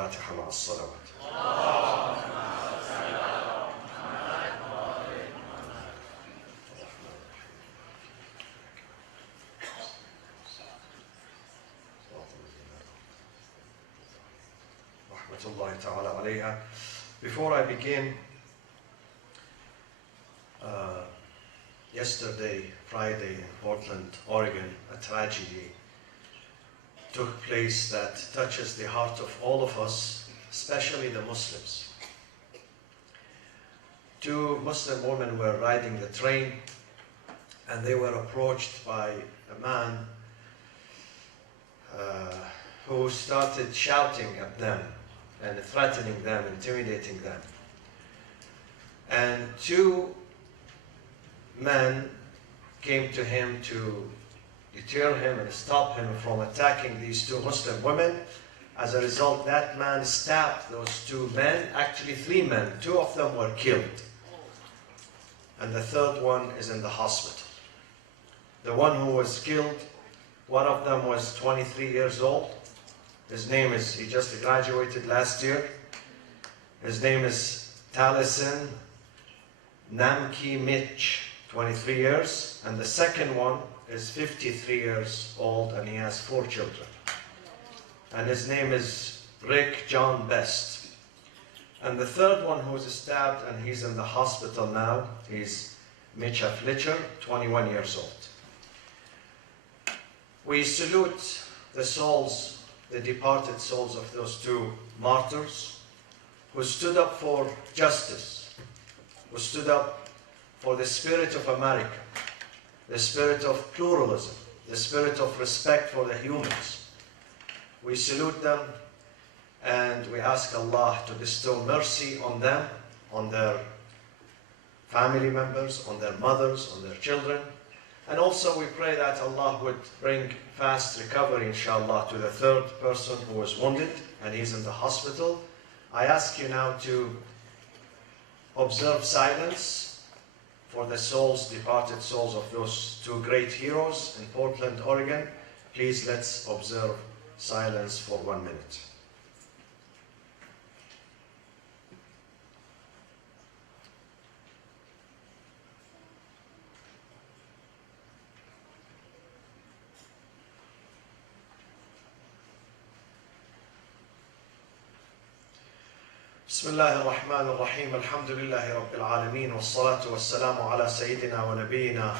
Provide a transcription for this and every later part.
الفاتحة مع الصلوات. Rahmatullahi ta'ala alayha. Before I begin, yesterday, Friday, in Portland, Oregon, a tragedy took place that touches the heart of all of us, especially the Muslims. Two Muslim women were riding the train and they were approached by a man who started shouting at them and threatening them, intimidating them. And two men came to him to deter him and stop him from attacking these two Muslim women. As a result, that man stabbed those two men, actually three men. Two of them were killed. And the third one is in the hospital. The one who was killed, one of them was 23 years old. His name is, he just graduated last year. His name is Taliesin Namki Mitch, 23 years. And the second one is 53 years old and he has 4 children. And his name is Rick John Best. And the third one who was stabbed and he's in the hospital now, he's Mitcha Fletcher, 21 years old. We salute the souls, the departed souls of those two martyrs who stood up for justice, who stood up for the spirit of America, the spirit of pluralism, the spirit of respect for the humans. We salute them and we ask Allah to bestow mercy on them, on their family members, on their mothers, on their children. And also we pray that Allah would bring fast recovery, inshallah, to the third person who was wounded and he's in the hospital. I ask you now to observe silence for the souls, departed souls of those two great heroes in Portland, Oregon. Please let's observe silence for 1 minute. بسم الله الرحمن الرحيم الحمد لله رب العالمين والصلاة والسلام على سيدنا ونبينا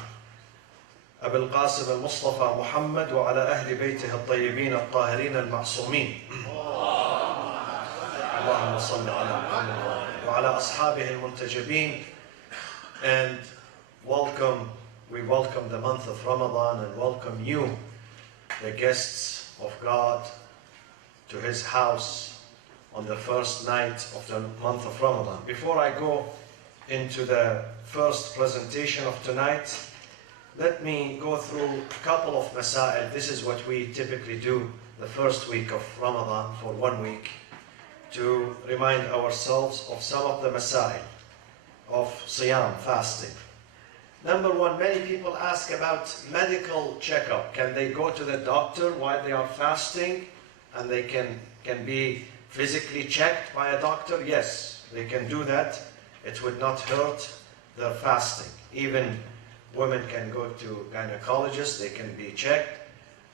أبي القاسم المصطفى محمد وعلى أهل بيته الطيبين الطاهرين المعصومين اللهم صل على محمد وعلى أصحابه المنتجبين. And we welcome the month of Ramadan and welcome you, the guests of God, to his house on the first night of the month of Ramadan. Before I go into the first presentation of tonight, let me go through a couple of masail. This is what we typically do the first week of Ramadan for 1 week, to remind ourselves of some of the masail of Siyam, fasting. Number one, many people ask about medical checkup. Can they go to the doctor while they are fasting and they can be physically checked by a doctor? Yes, they can do that. It would not hurt their fasting. Even women can go to gynecologists, they can be checked,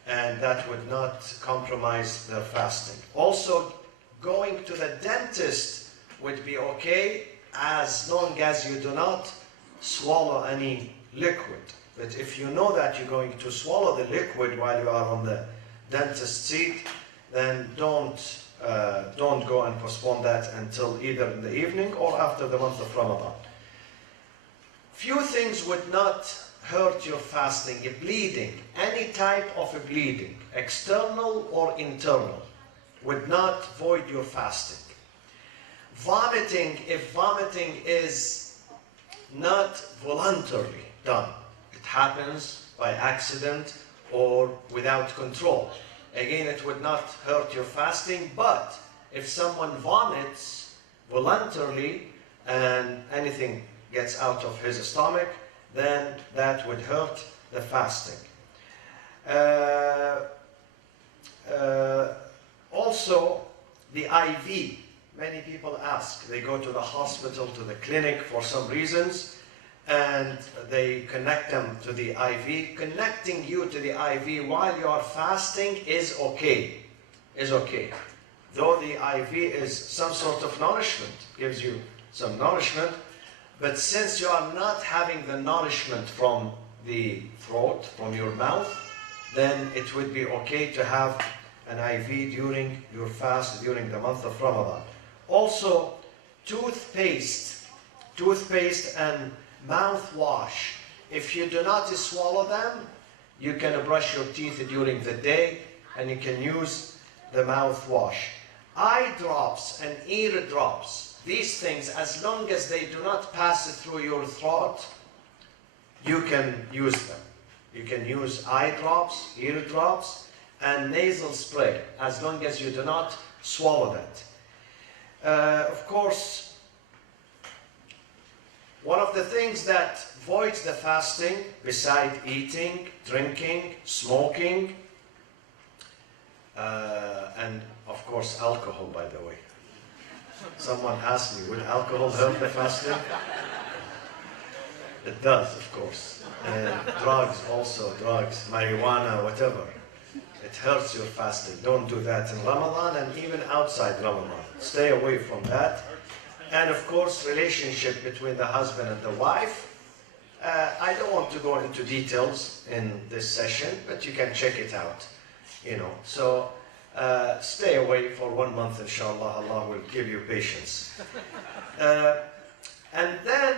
and that would not compromise their fasting. Also, going to the dentist would be okay as long as you do not swallow any liquid. But if you know that you're going to swallow the liquid while you are on the dentist seat, then don't go and postpone that until either in the evening or after the month of Ramadan. Few things would not hurt your fasting. Bleeding, any type of a bleeding, external or internal, would not void your fasting. Vomiting, if vomiting is not voluntarily done, it happens by accident or without control, again, it would not hurt your fasting. But if someone vomits voluntarily and anything gets out of his stomach, then that would hurt the fasting. Also, the IV. Many people ask, they go to the hospital, to the clinic for some reasons, and they connect them to the IV. Connecting you to the IV while you are fasting is okay, Though the IV is some sort of nourishment, gives you some nourishment, but since you are not having the nourishment from the throat, from your mouth, then it would be okay to have an IV during your fast, during the month of Ramadan. Also, toothpaste and mouthwash. If you do not swallow them, you can brush your teeth during the day and you can use the mouthwash. Eye drops and ear drops, these things, as long as they do not pass through your throat, you can use them. You can use eye drops, ear drops, and nasal spray, as long as you do not swallow that. Of course, one of the things that voids the fasting, beside eating, drinking, smoking, and of course alcohol, by the way. Someone asked me, will alcohol hurt the fasting? It does, of course. And drugs also, marijuana, whatever. It hurts your fasting. Don't do that in Ramadan and even outside Ramadan. Stay away from that. And of course, relationship between the husband and the wife. I don't want to go into details in this session, but you can check it out. So stay away for 1 month, inshallah. Allah will give you patience. And then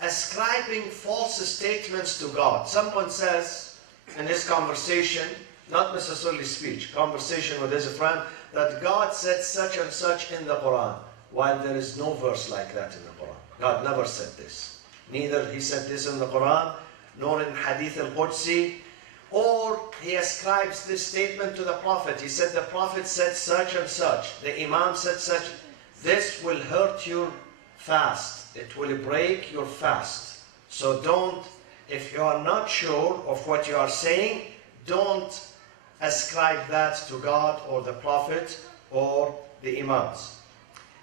ascribing false statements to God. Someone says in his conversation, not necessarily speech, conversation with his friend, that God said such and such in the Quran, while there is no verse like that in the Quran. God never said this. Neither he said this in the Quran, nor in Hadith al-Qudsi, or he ascribes this statement to the Prophet. He said the Prophet said such and such, the Imam said such. This will hurt your fast. It will break your fast. So don't, if you are not sure of what you are saying, don't ascribe that to God or the Prophet or the Imams.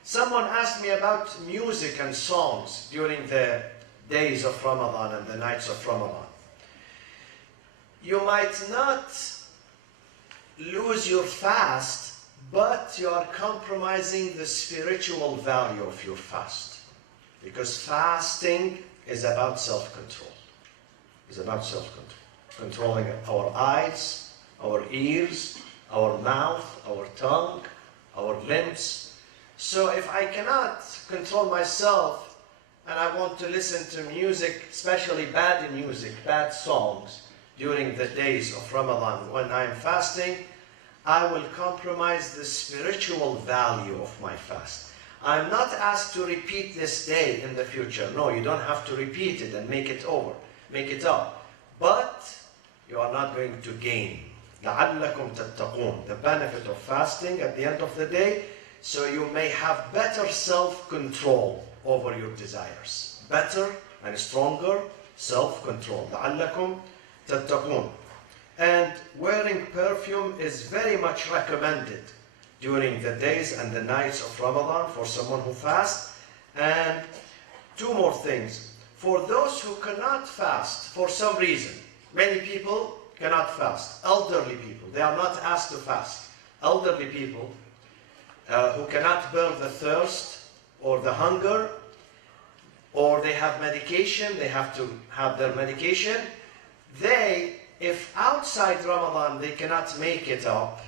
Someone asked me about music and songs during the days of Ramadan and the nights of Ramadan. You might not lose your fast, but you are compromising the spiritual value of your fast. Because fasting is about self-control. It's about self-control. Controlling our eyes, our ears, our mouth, our tongue, our limbs. So if I cannot control myself and I want to listen to music, especially bad music, bad songs, during the days of Ramadan when I am fasting, I will compromise the spiritual value of my fast. I'm not asked to repeat this day in the future. No, you don't have to repeat it and make it up. But you are not going to gain. لَعَلَّكُمْ تَتَّقُونَ, the benefit of fasting at the end of the day, so you may have better self-control over your desires. Better and stronger self-control. لَعَلَّكُمْ تَتَّقُونَ. And wearing perfume is very much recommended during the days and the nights of Ramadan for someone who fasts. And two more things. For those who cannot fast for some reason, many people cannot fast. Elderly people, they are not asked to fast. Elderly people who cannot bear the thirst or the hunger, or they have medication, they have to have their medication. They, if outside Ramadan they cannot make it up,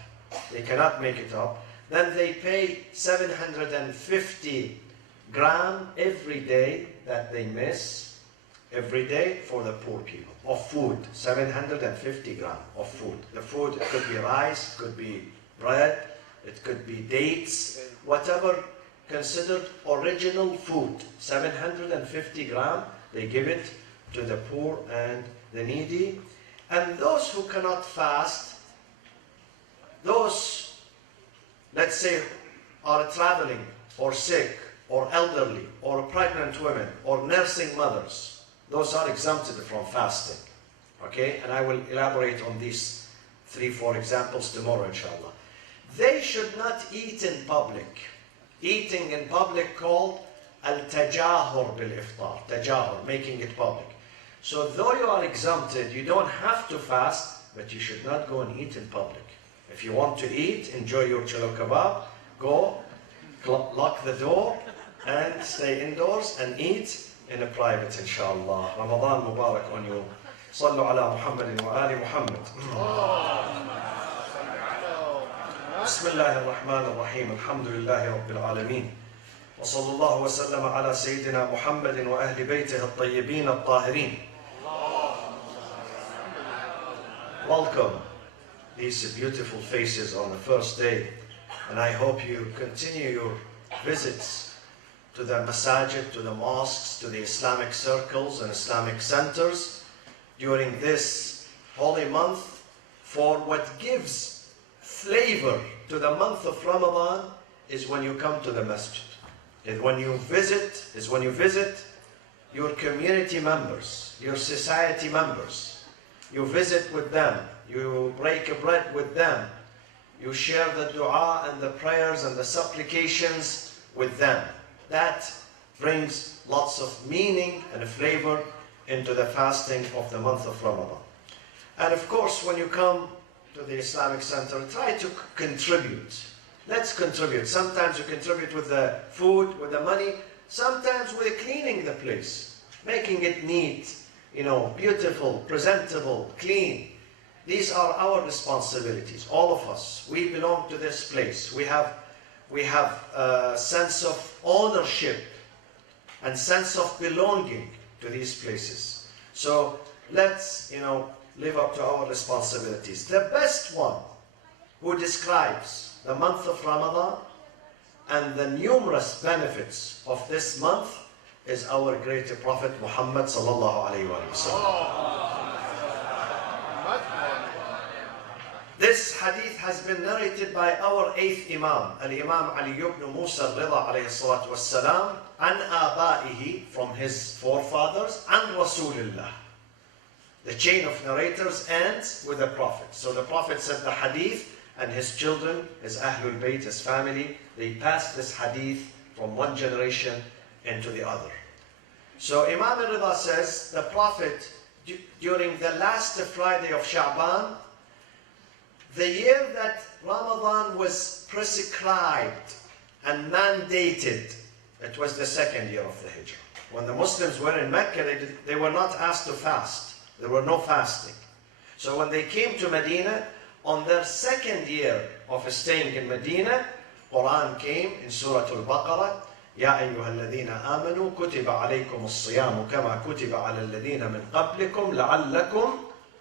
then they pay 750 gram every day that they miss, every day, for the poor people, of food. 750 gram of food. The food, it could be rice, it could be bread, it could be dates, whatever considered original food. 750 gram, they give it to the poor and the needy. And those who cannot fast, those, let's say, are traveling, or sick, or elderly, or pregnant women, or nursing mothers, those are exempted from fasting. Okay? And I will elaborate on these 3-4 examples tomorrow, inshallah. they should not eat in public. Eating in public called al-tajahur bil-iftar. Tajahur, making it public. So though you are exempted, you don't have to fast, but you should not go and eat in public. If you want to eat, enjoy your chalo kebab, go, lock the door, and stay indoors and eat in a private, inshallah. Ramadan Mubarak on you. Sallu ala Muhammadin wa ali Muhammad. بسم الله الرحمن الرحيم الحمد لله رب العالمين وصلى الله وسلم على سيدنا محمد وأهل بيته الطيبين الطاهرين. Welcome these beautiful faces on the first day, and I hope you continue your visits to the masajid, to the mosques, to the Islamic circles and Islamic centers during this holy month, for what gives flavor to the month of Ramadan is when you come to the masjid. Is when you visit your community members, your society members. You visit with them, you break bread with them, you share the dua and the prayers and the supplications with them. That brings lots of meaning and flavor into the fasting of the month of Ramadan. And of course, when you come to the Islamic Center, try to contribute. Let's contribute. Sometimes you contribute with the food, with the money, sometimes with cleaning the place, making it neat, beautiful, presentable, clean. These are our responsibilities, all of us. We belong to this place. We have a sense of ownership and sense of belonging to these places. So let's, live up to our responsibilities. The best one who describes the month of Ramadan and the numerous benefits of this month is our great Prophet Muhammad sallallahu alaihi wasallam. This hadith has been narrated by our eighth Imam, Al-Imam Ali ibn Musa al-Rida alayhi salatu wassalam, an abaihi, from his forefathers, and Rasulullah. The chain of narrators ends with the Prophet. So the Prophet said the hadith, and his children, his Ahlul Bayt, his family, they passed this hadith from one generation into the other. So Imam al-Rida says, the Prophet, during the last Friday of Sha'ban, the year that Ramadan was prescribed and mandated, it was the second year of the Hijrah. When the Muslims were in Mecca, they were not asked to fast. There were no fasting. So when they came to Medina, on their second year of staying in Medina, Quran came in Surah Al-Baqarah, يا أيها الذين آمنوا كتب عليكم الصيام كما كتب على الذين من قبلكم لعلكم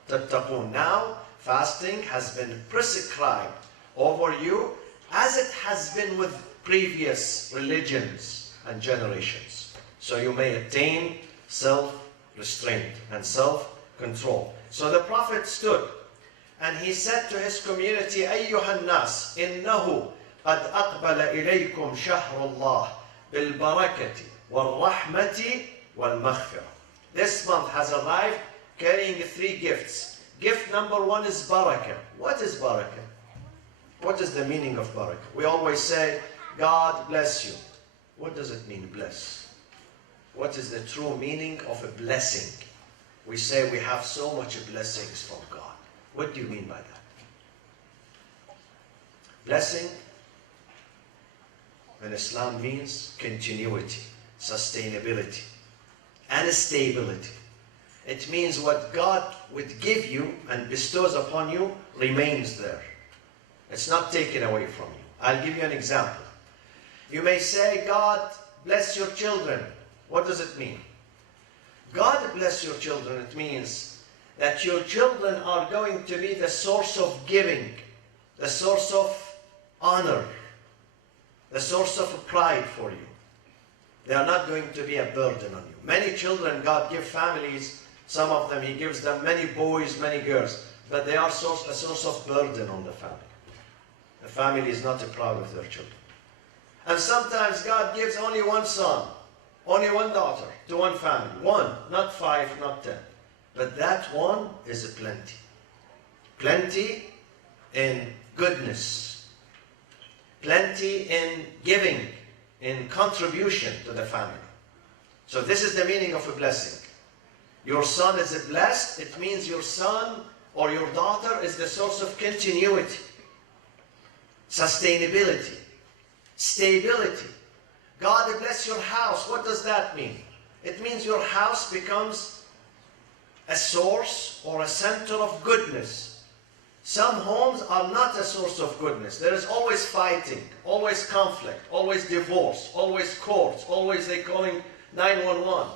تتقون. Now, fasting has been prescribed over you as it has been with previous religions and generations. So you may attain self-restraint and self-control. So the Prophet stood and he said to his community, أيها الناس إنه قد أقبل إليكم شهر الله بالبركة والرحمة والمغفرة. This month has arrived carrying three gifts. Gift number one is barakah. What is barakah? What is the meaning of barakah? We always say, God bless you. What does it mean, bless? What is the true meaning of a blessing? We say we have so much blessings from God. What do you mean by that? Blessing in Islam means continuity, sustainability, and stability. It means what God would give you and bestows upon you remains there. It's not taken away from you. I'll give you an example. You may say, God bless your children. What does it mean? God bless your children, it means that your children are going to be the source of giving, the source of honor, the source of pride for you. They are not going to be a burden on you. Many children, God gives families, some of them, He gives them many boys, many girls, but they are a source of burden on the family. The family is not proud of their children. And sometimes God gives only one son, only one daughter to one family. One, not 5, not 10. But that one is plenty. Plenty in goodness, plenty in giving, in contribution to the family. So this is the meaning of a blessing. Your son is blessed, it means your son or your daughter is the source of continuity, sustainability, stability. God bless your house. What does that mean? It means your house becomes a source or a center of goodness. Some homes are not a source of goodness. There is always fighting, always conflict, always divorce, always courts, always they calling 911.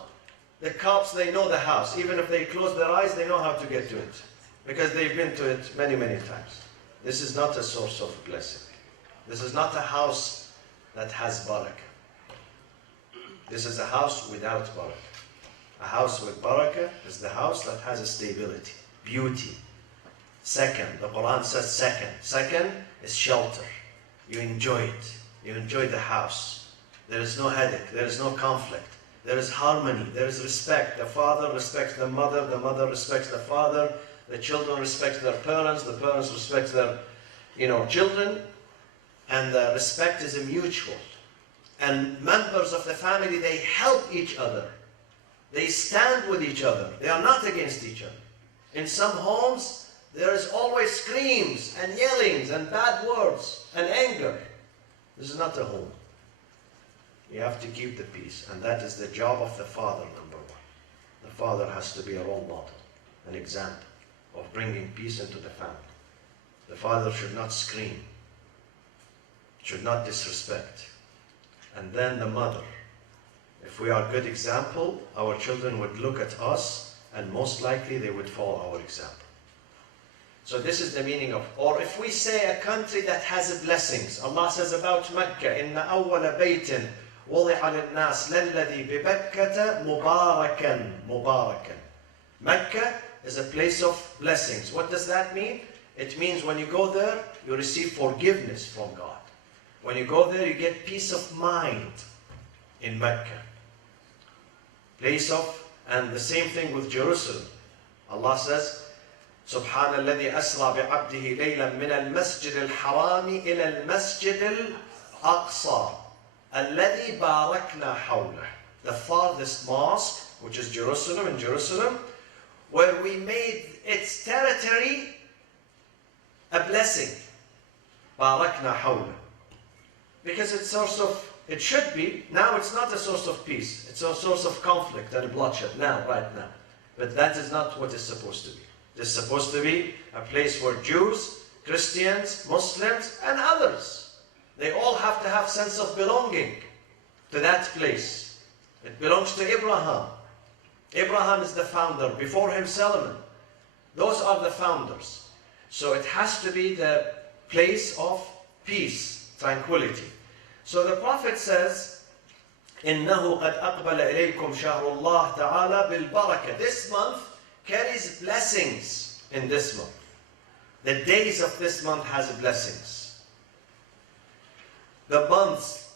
The cops, they know the house. Even if they close their eyes, they know how to get to it because they've been to it many, many times. This is not a source of blessing. This is not a house that has barakah. This is a house without barakah. A house with barakah is the house that has a stability, beauty. Second, the Quran says second. Second is shelter. You enjoy it. You enjoy the house. There is no headache. There is no conflict. There is harmony. There is respect. The father respects the mother respects the father. The children respect their parents. The parents respect their, children. And the respect is mutual. And members of the family, they help each other. They stand with each other. They are not against each other. In some homes, there is always screams and yellings and bad words and anger. This is not a home. You have to keep the peace. And that is the job of the father, number one. The father has to be a role model, an example of bringing peace into the family. The father should not scream, should not disrespect. And then the mother. If we are a good example, our children would look at us and most likely they would follow our example. So this is the meaning of, or if we say a country that has blessings, Allah says about Mecca, إِنَّ أَوَّلَ بَيْتٍ وُضِعَ لِلنَّاسِ لَلَّذِي بِبَكَّةَ مُبَارَكًا. Mecca is a place of blessings. What does that mean? It means when you go there, you receive forgiveness from God. When you go there, you get peace of mind in Mecca. Place of, and the same thing with Jerusalem. Allah says, سبحان الذي أسرى بعبده ليلا من المسجد الحرام إلى المسجد الأقصى الذي باركنا حوله. The farthest mosque, which is Jerusalem, in Jerusalem, where we made its territory a blessing. باركنا حوله. Because it's source of, it should be, now it's not a source of peace. It's a source of conflict and bloodshed now, right now. But that is not what it's supposed to be. It's supposed to be a place where Jews, Christians, Muslims, and others, they all have to have sense of belonging to that place. It belongs to Abraham. Abraham is the founder. Before him, Solomon. Those are the founders. So it has to be the place of peace, tranquility. So the Prophet says, إِنَّهُ قَدْ أَقْبَلَ إِلَيْكُمْ شَهْرُ اللَّهِ تَعَالَى بِالْبَرَكَةِ. This month carries blessings in this month. The days of this month has blessings. The months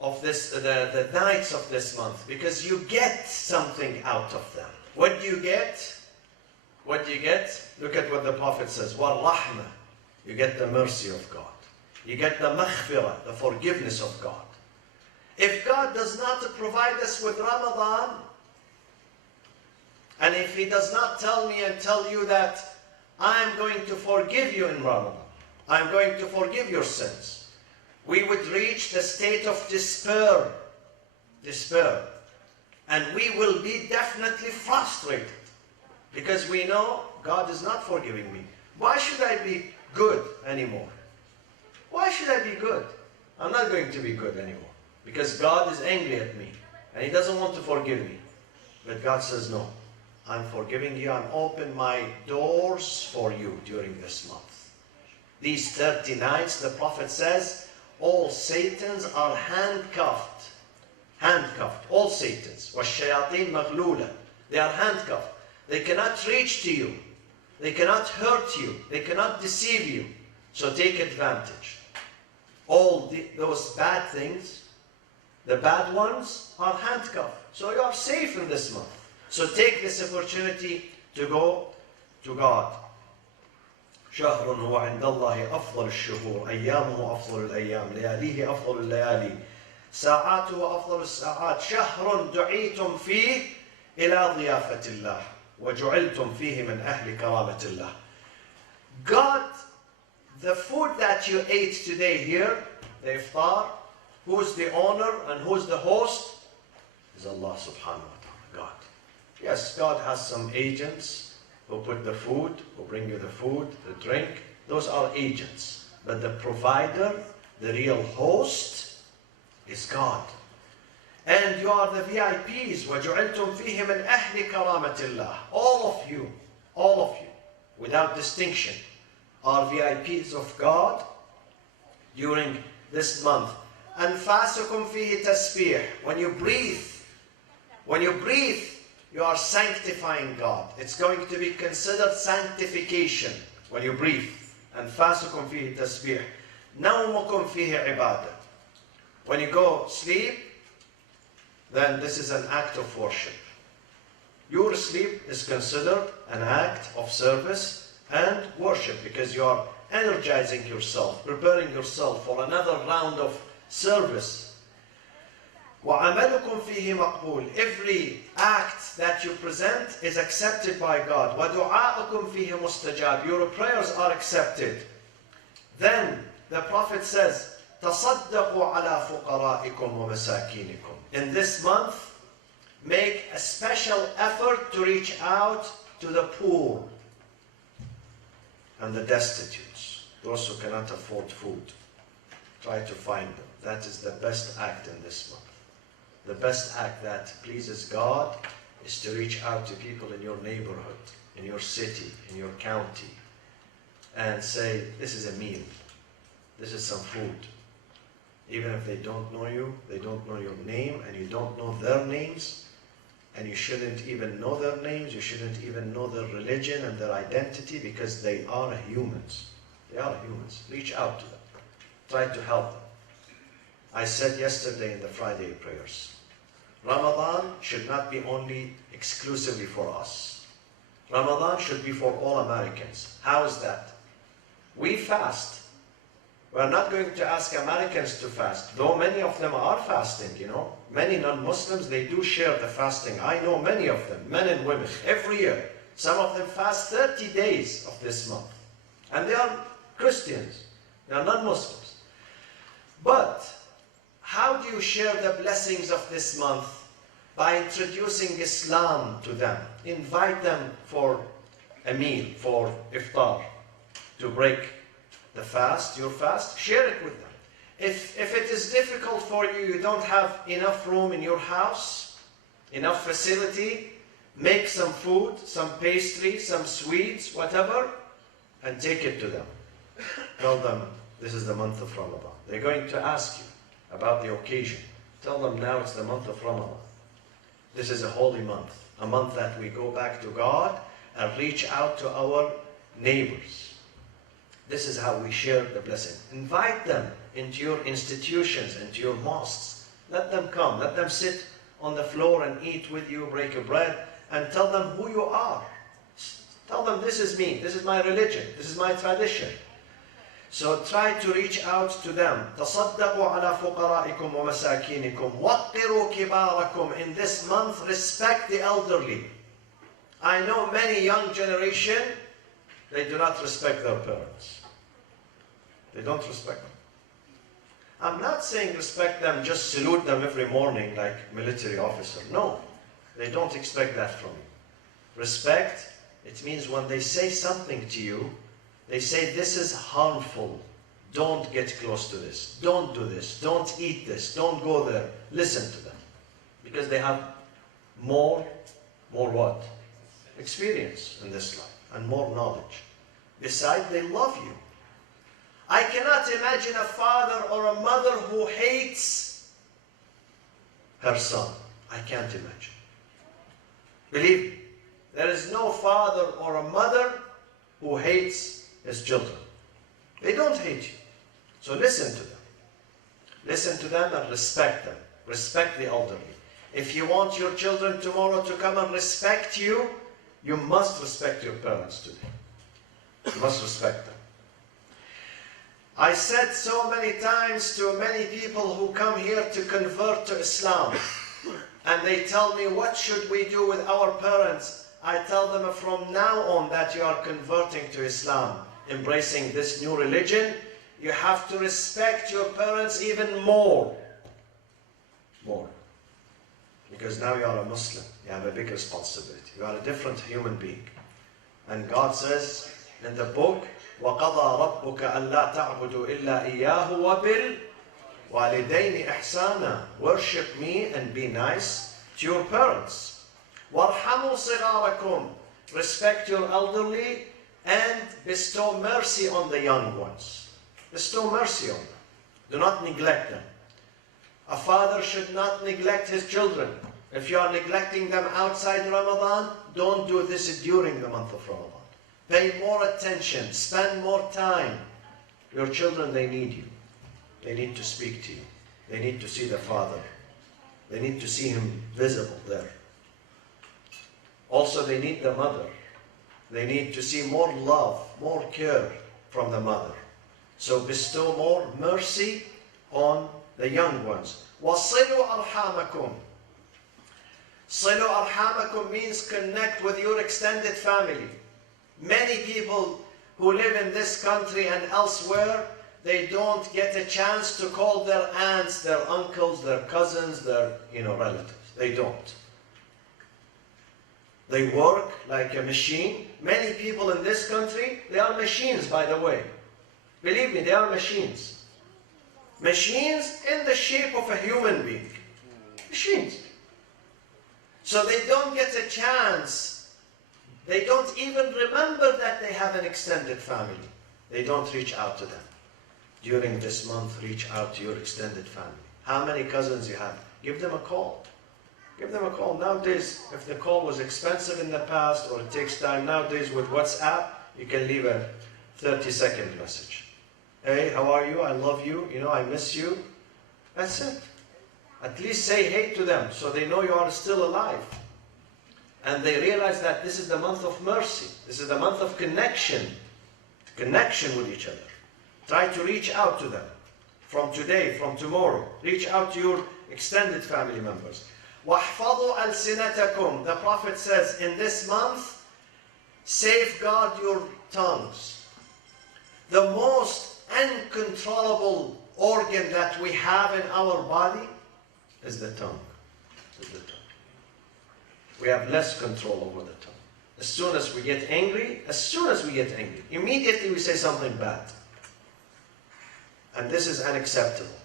of this, the nights of this month, because you get something out of them. What do you get? What do you get? Look at what the Prophet says. وَالرَّحْمَةِ. You get the mercy of God. You get the maghfirah, the forgiveness of God. If God does not provide us with Ramadan, and if He does not tell me and tell you that I am going to forgive you in Ramadan, I am going to forgive your sins, we would reach the state of despair. Despair. And we will be definitely frustrated. Because we know God is not forgiving me. Why should I be good anymore? Why should I be good? I'm not going to be good anymore. Because God is angry at me. And He doesn't want to forgive me. But God says, no. I'm forgiving you. I'm opening my doors for you during this month. These 30 nights, the Prophet says, all Satans are handcuffed. Handcuffed. All Satans. وَالشَّيَاطِينَ مَغْلُولًا. They are handcuffed. They cannot reach to you. They cannot hurt you. They cannot deceive you. So take advantage. All those bad things, the bad ones, are handcuffed. So you are safe in this month. So take this opportunity to go to God. شهر هو عند الله أفضل الشهور أيامه أفضل الأيام لياليه أفضل الليالي ساعاته أفضل الساعات شهر دعيتم فيه إلى ضيافة الله وجعلتم فيه من أهل كرامة الله. God, the food that you ate today here, the iftar, who's the owner and who's the host? Is Allah subhanahu wa ta'ala, God. Yes, God has some agents who put the food, who bring you the food, the drink. Those are agents. But the provider, the real host, is God. And you are the VIPs. وَجُعِلْتُمْ فِيهِ مِنْ أَهْلِ كَرَامَةِ اللَّهِ. All of you, without distinction, are VIPs of God during this month. أَنْفَاسُكُمْ فِيهِ تَسْبِيحٌ. When you breathe, you are sanctifying God. It's going to be considered sanctification when you breathe. أَنْفَاسُكُمْ فِيهِ تَسْبِيحٌ. نَوْمُكُمْ فِيهِ عِبَادَةٌ. When you go sleep, then this is an act of worship. Your sleep is considered an act of service and worship because you are energizing yourself, preparing yourself for another round of service. وَعَمَلُكُمْ فِيهِ مَقْبُولٌ. Every act that you present is accepted by God. وَدُعَاءُكُمْ فِيهِ مُسْتَجَابٌ. Your prayers are accepted. Then the Prophet says, تَصَدَّقُوا عَلَى فُقَرَائِكُمْ وَمَسَاكِينِكُمْ. In this month, make a special effort to reach out to the poor and the destitutes, those who cannot afford food. Try to find them. That is the best act in this month. The best act that pleases God is to reach out to people in your neighborhood, in your city, in your county, and say, this is a meal, this is some food. Even if they don't know you, they don't know your name, and you don't know their names, and you shouldn't even know their names, you shouldn't even know their religion and their identity, because they are humans. They are humans. Reach out to them. Try to help them. I said yesterday in the Friday prayers, Ramadan should not be only exclusively for us. Ramadan should be for all Americans. How is that? We fast. We're not going to ask Americans to fast, though many of them are fasting, you know. Many non-Muslims, they do share the fasting. I know many of them, men and women, every year. Some of them fast 30 days of this month. And they are Christians. They are non-Muslims. But how do you share the blessings of this month? By introducing Islam to them. Invite them for a meal, for iftar, to break the fast, your fast, share it with them. If it is difficult for you, you don't have enough room in your house, enough facility, make some food, some pastry, some sweets, whatever, and take it to them. Tell them, this is the month of Ramadan. They're going to ask you about the occasion. Tell them now it's the month of Ramadan. This is a holy month, a month that we go back to God and reach out to our neighbors. This is how we share the blessing. Invite them into your institutions, into your mosques. Let them come. Let them sit on the floor and eat with you, break a bread, and tell them who you are. Tell them, this is me, this is my religion, this is my tradition. So try to reach out to them. تَصَدَّقُوا عَلَى فُقَرَائِكُمْ وَمَسَاكِينِكُمْ وَقِّرُوا كِبَارَكُمْ. In this month, respect the elderly. I know many young generation, they do not respect their parents. They don't respect them. I'm not saying respect them, just salute them every morning like military officer. No, they don't expect that from you. Respect, it means when they say something to you, they say this is harmful. Don't get close to this. Don't do this. Don't eat this. Don't go there. Listen to them. Because they have more what? Experience in this life and more knowledge. Besides, they love you. I cannot imagine a father or a mother who hates her son. I can't imagine. Believe me, there is no father or a mother who hates his children. They don't hate you. So listen to them. Listen to them and respect them. Respect the elderly. If you want your children tomorrow to come and respect you, you must respect your parents today. You must respect them. I said so many times to many people who come here to convert to Islam, and they tell me, what should we do with our parents? I tell them, from now on that you are converting to Islam, embracing this new religion, you have to respect your parents even more. More. Because now you are a Muslim. You have a big responsibility. You are a different human being. And God says in the book, وَقَضَى رَبُّكَ أَلَّا تَعْبُدُوا إِلَّا إِيَّاهُ وَبِالْوَالِدَيْنِ إِحْسَانًا. Worship me and be nice to your parents. وَارْحَمُوا صِغَارَكُمْ. Respect your elderly and bestow mercy on the young ones. Bestow mercy on them. Do not neglect them. A father should not neglect his children. If you are neglecting them outside Ramadan, don't do this during the month of Ramadan. Pay more attention, spend more time. Your children, they need you. They need to speak to you. They need to see the father. They need to see him visible there. Also, they need the mother. They need to see more love, more care from the mother. So bestow more mercy on the young ones. وَصِلُوا أَرْحَامَكُمْ. صِلُوا أَرْحَامَكُمْ means connect with your extended family. Many people who live in this country and elsewhere, they don't get a chance to call their aunts, their uncles, their cousins, their relatives. They don't. They work like a machine. Many people in this country, they are machines, by the way. Believe me, they are machines. Machines in the shape of a human being. Machines. So they don't get a chance. They don't even remember that they have an extended family. They don't reach out to them. During this month, reach out to your extended family. How many cousins you have? Give them a call. Give them a call. Nowadays, if the call was expensive in the past or it takes time, nowadays with WhatsApp, you can leave a 30-second message. Hey, how are you? I love you. I miss you. That's it. At least say hey to them so they know you are still alive. And they realize that this is the month of mercy. This is the month of connection. Connection with each other. Try to reach out to them. From today, from tomorrow. Reach out to your extended family members. وَاحْفَظُوا أَلْسِنَتَكُمْ. The Prophet says, in this month, safeguard your tongues. The most uncontrollable organ that we have in our body is the tongue. We have less control over the tongue. As soon as we get angry, immediately we say something bad. And this is unacceptable.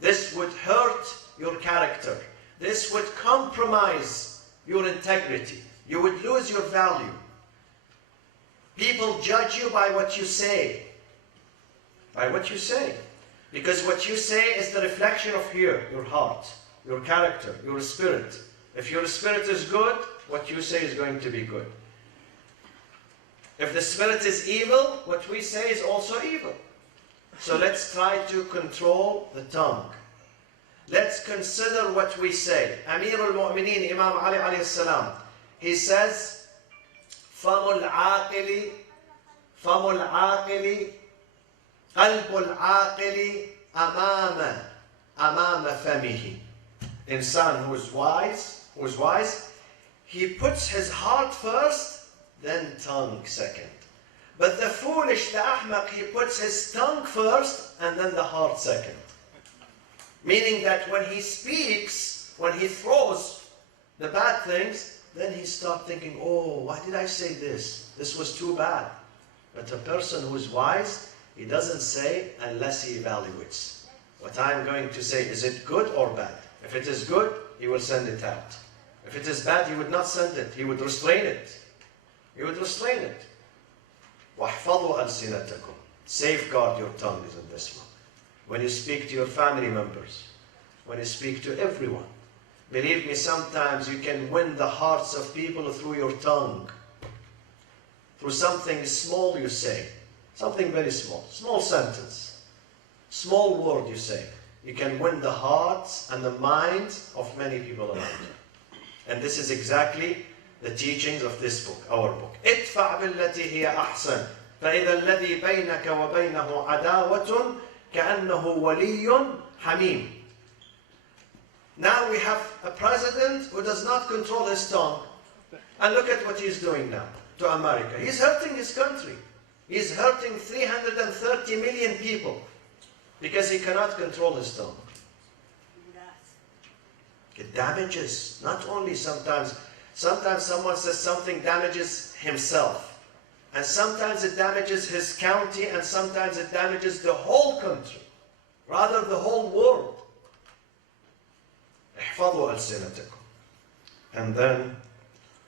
This would hurt your character. This would compromise your integrity. You would lose your value. People judge you by what you say. By what you say. Because what you say is the reflection of your heart, your character, your spirit. If your spirit is good, what you say is going to be good. If the spirit is evil, what we say is also evil. So let's try to control the tongue. Let's consider what we say. Amir al-Mu'mineen, Imam Ali alayhi salam, he says, فَمُ الْعَاقِلِ قَلْبُ الْعَاقِلِ أَمَامَ فَمِهِ. Insan who is wise, he puts his heart first, then tongue second. But the foolish, the ahmaq, he puts his tongue first and then the heart second. Meaning that when he speaks, when he throws the bad things, then he starts thinking, oh, why did I say this? This was too bad. But a person who is wise, he doesn't say unless he evaluates. What I'm going to say, is it good or bad? If it is good, he will send it out. If it is bad, he would not send it. He would restrain it. He would restrain it. وَاحْفَظُوا أَلْسِنَتَكُمْ. Safeguard your tongues in this month. When you speak to your family members, when you speak to everyone. Believe me, sometimes you can win the hearts of people through your tongue. Through something small you say. Something very small. Small sentence. Small word you say. You can win the hearts and the minds of many people around you. And this is exactly the teachings of this book, our book. ادفع بالتي هي أحسن فإذا الذي بينك وبينه عداوة كأنه ولي حميم. Now we have a president who does not control his tongue. And look at what he's doing now to America. He's hurting his country. He's hurting 330 million people because he cannot control his tongue. It damages, not only sometimes someone says something damages himself. And sometimes it damages his county, and sometimes it damages the whole country, rather the whole world. احفظوا ألسنتكم. And then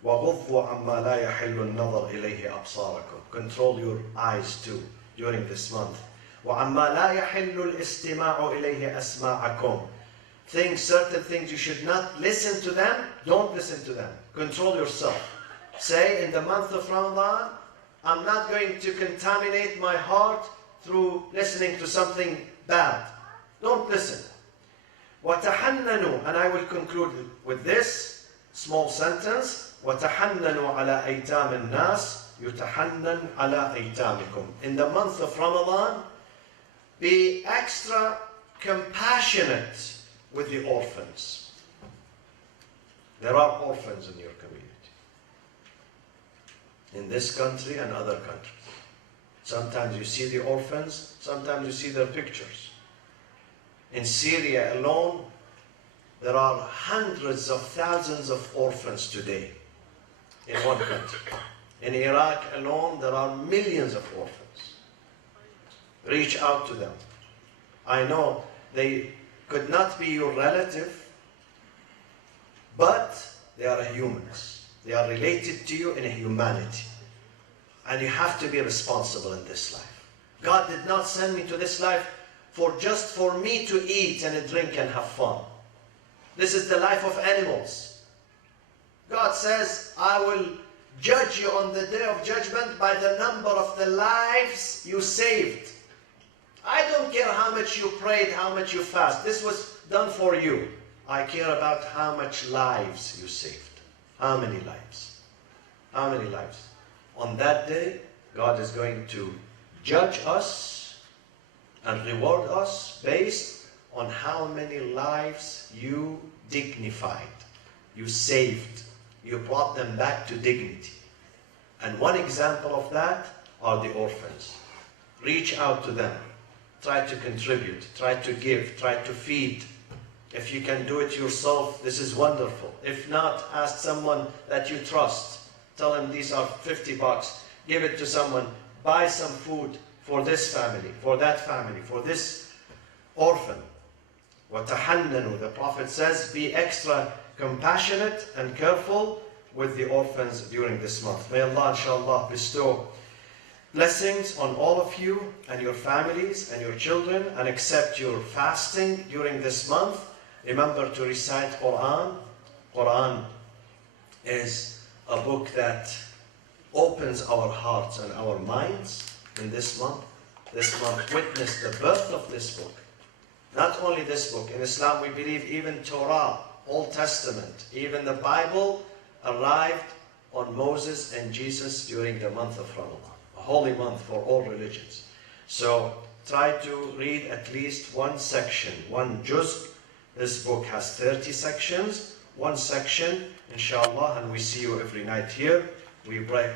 وغضوا عما لا يحل النظر إليه أبصاركم. Control your eyes too during this month. وعما لا يحل الاستماع إليه أسماعكم. Certain things you should not listen to them, don't listen to them. Control yourself. Say in the month of Ramadan, I'm not going to contaminate my heart through listening to something bad. Don't listen. وَتَحَنَّنُوا, and I will conclude with this small sentence. وَتَحَنَّنُوا عَلَى أَيْتَامِ النَّاسِ يُتَحَنَّنْ عَلَى أَيْتَامِكُم. In the month of Ramadan, be extra compassionate with the orphans. There are orphans in your community, in this country and other countries. Sometimes you see the orphans, sometimes you see their pictures. In Syria alone, there are hundreds of thousands of orphans today in one country. In Iraq alone, there are millions of orphans. Reach out to them. I know they could not be your relative, but they are humans. They are related to you in humanity. And you have to be responsible in this life. God did not send me to this life just for me to eat and drink and have fun. This is the life of animals. God says, I will judge you on the day of judgment by the number of the lives you saved. I don't care how much you prayed, how much you fast. This was done for you. I care about how much lives you saved. How many lives? How many lives? On that day, God is going to judge us and reward us based on how many lives you dignified, you saved, you brought them back to dignity. And one example of that are the orphans. Reach out to them. Try to contribute, try to give, try to feed. If you can do it yourself, this is wonderful. If not, ask someone that you trust. Tell them these are 50 bucks. Give it to someone. Buy some food for this family, for that family, for this orphan. وَتَحَنَّنُوا, the Prophet says, be extra compassionate and careful with the orphans during this month. May Allah, inshallah, bestow blessings on all of you and your families and your children, and accept your fasting during this month. Remember to recite Quran. Quran is a book that opens our hearts and our minds in this month. This month witnessed the birth of this book. Not only this book, in Islam we believe even Torah, Old Testament, even the Bible arrived on Moses and Jesus during the month of Ramadan. Holy month for all religions. So try to read at least one section, one juz. This book has 30 sections, one section, inshallah, and we see you every night here. We break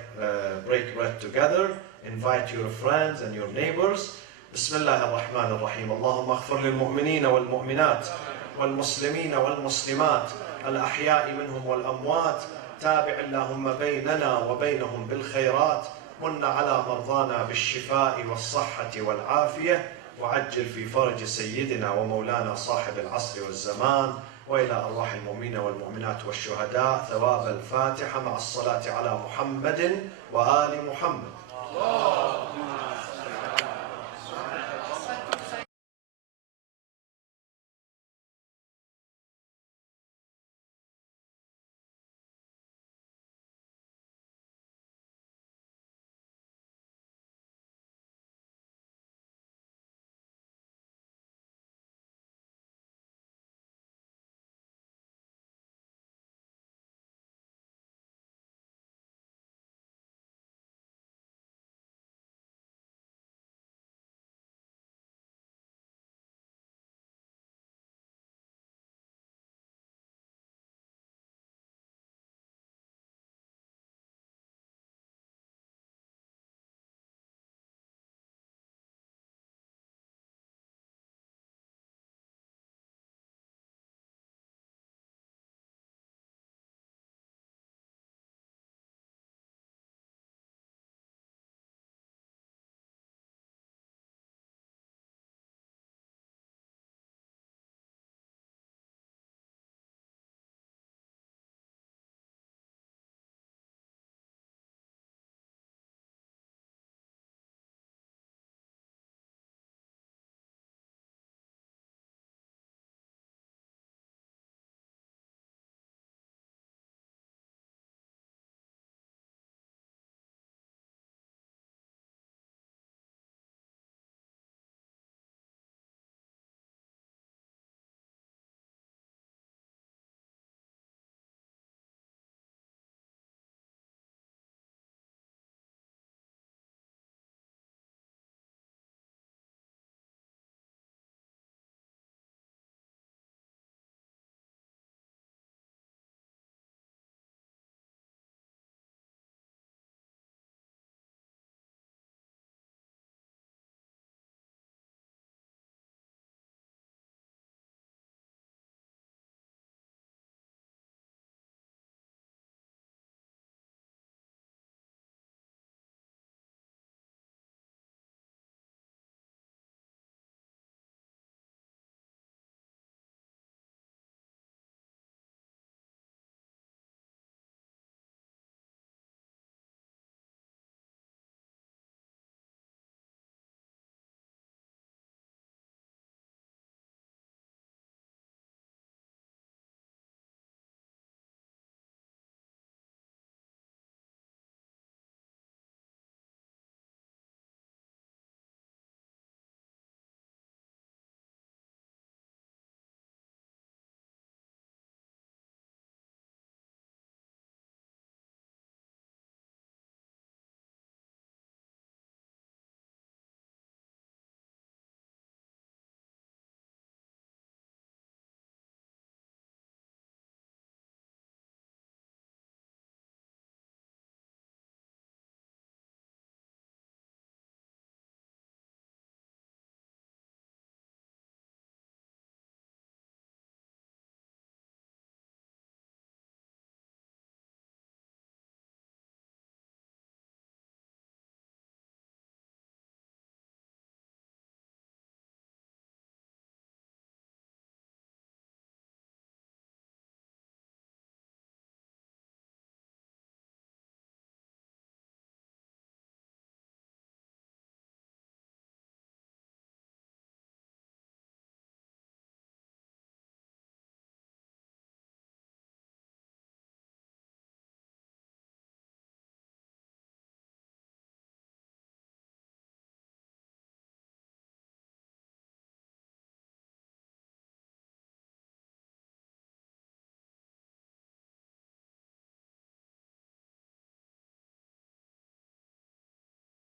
bread together, invite your friends and your neighbors. Bismillah ar-Rahman ar-Rahim. Allahumma aghfir lil mu'minina wal mu'minat wal muslimina wal muslimat al-ahya'i minhum wal amwat. Tabi' Allahumma baynana wa baynahum bil khayrat. من على مرضانا بالشفاء والصحة والعافية وعجل في فرج سيدنا ومولانا صاحب العصر والزمان وإلى أرواح المؤمنين والمؤمنات والشهداء ثواب الفاتحة مع الصلاة على محمد وآل محمد.